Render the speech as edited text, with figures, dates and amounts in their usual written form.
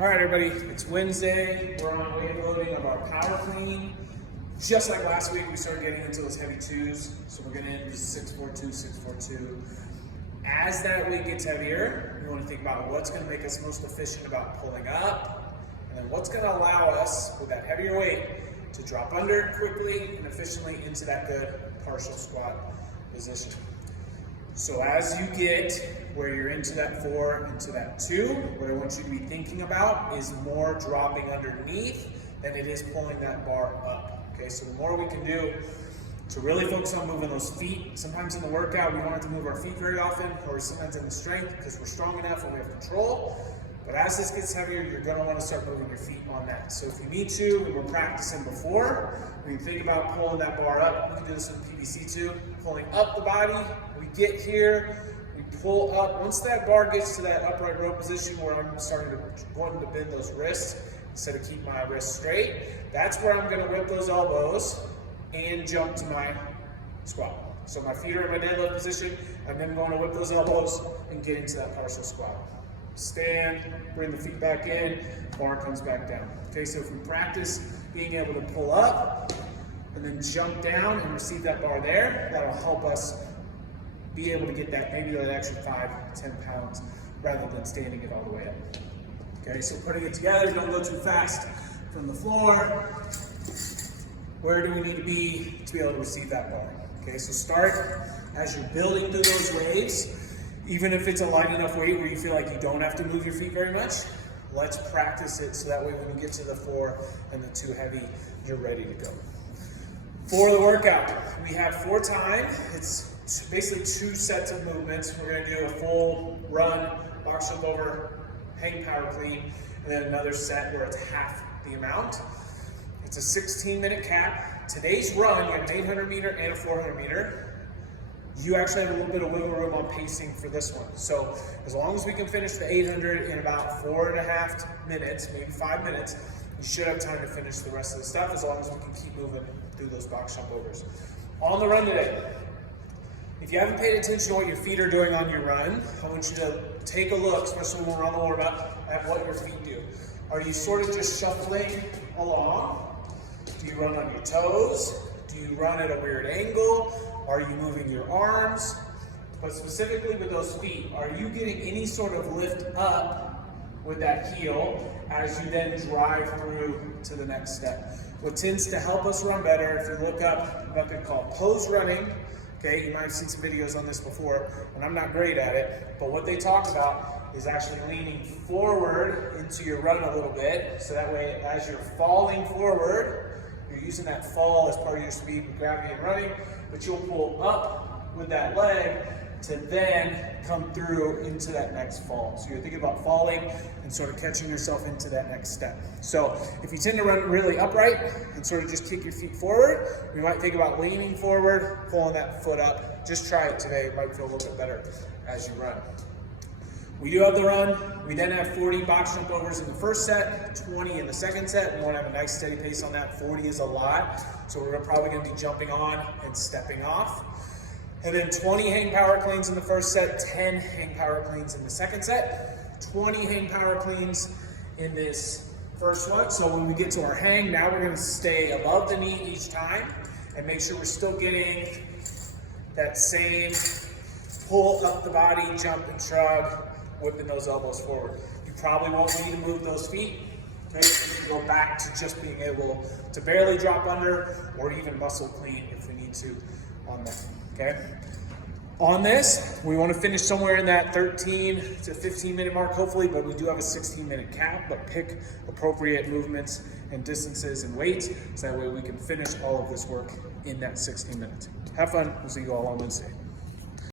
All right, everybody, it's Wednesday. We're on weight loading of our power clean. Just like last week, we started getting into those heavy twos. So we're getting into 642, 642. As that weight gets heavier, we want to think about what's going to make us most efficient about pulling up, and then what's going to allow us, with that heavier weight, to drop under quickly and efficiently into that good partial squat position. So as you get where you're into that 4, into that 2, what I want you to be thinking about is more dropping underneath than it is pulling that bar up. Okay, so the more we can do to really focus on moving those feet. Sometimes in the workout, we don't have to move our feet very often, or sometimes in the strength because we're strong enough and we have control. But as this gets heavier, you're going to want to start moving your feet on that. So if you need to, we were practicing before, when you think about pulling that bar up, we can do this with PVC too, pulling up the body. We get here, we pull up. Once that bar gets to that upright row position where I'm wanting to bend those wrists instead of keep my wrists straight, that's where I'm going to whip those elbows and jump to my squat. So my feet are in my deadlift position. I'm then going to whip those elbows and get into that partial squat. Stand, bring the feet back in, bar comes back down. Okay, so if we practice being able to pull up and then jump down and receive that bar there, that'll help us be able to get that, maybe that extra 5, 10 pounds rather than standing it all the way up. Okay, so putting it together, don't go too fast from the floor. Where do we need to be able to receive that bar? Okay, so start as you're building through those waves. Even if it's a light enough weight where you feel like you don't have to move your feet very much, let's practice it so that way when you get to the 4 and the 2 heavy, you're ready to go. For the workout, we have 4 time. It's basically 2 sets of movements. We're going to do a full run, box jump over, hang power clean, and then another set where it's half the amount. It's a 16-minute cap. Today's run, you have an 800 meter and a 400 meter. You actually have a little bit of wiggle room on pacing for this one. So as long as we can finish the 800 in about 4.5 minutes, maybe 5 minutes, you should have time to finish the rest of the stuff as long as we can keep moving through those box jump overs. On the run today, if you haven't paid attention to what your feet are doing on your run, I want you to take a look, especially when we're on the warm up, at what your feet do. Are you sort of just shuffling along? Do you run on your toes? Do you run at a weird angle? Are you moving your arms? But specifically with those feet, are you getting any sort of lift up with that heel as you then drive through to the next step? What tends to help us run better, if you look up a method called pose running, okay, you might have seen some videos on this before, and I'm not great at it, but what they talk about is actually leaning forward into your run a little bit, so that way as you're falling forward, you're using that fall as part of your speed with gravity and running, but you'll pull up with that leg to then come through into that next fall. So you're thinking about falling and sort of catching yourself into that next step. So if you tend to run really upright and sort of just kick your feet forward, you might think about leaning forward, pulling that foot up. Just try it today. It might feel a little bit better as you run. We do have the run. We then have 40 box jump overs in the first set, 20 in the second set. We want to have a nice steady pace on that. 40 is a lot, so we're probably going to be jumping on and stepping off. And then 20 hang power cleans in the first set, 10 hang power cleans in the second set, 20 hang power cleans in this first one. So when we get to our hang, now we're going to stay above the knee each time and make sure we're still getting that same pull up the body, jump and shrug, whipping those elbows forward. You probably won't need to move those feet. Okay, so you can go back to just being able to barely drop under or even muscle clean if we need to on that. Okay. On this, we want to finish somewhere in that 13 to 15 minute mark, hopefully, but we do have a 16-minute cap, but pick appropriate movements and distances and weights, so that way we can finish all of this work in that 16 minutes. Have fun. We'll see you all on Wednesday.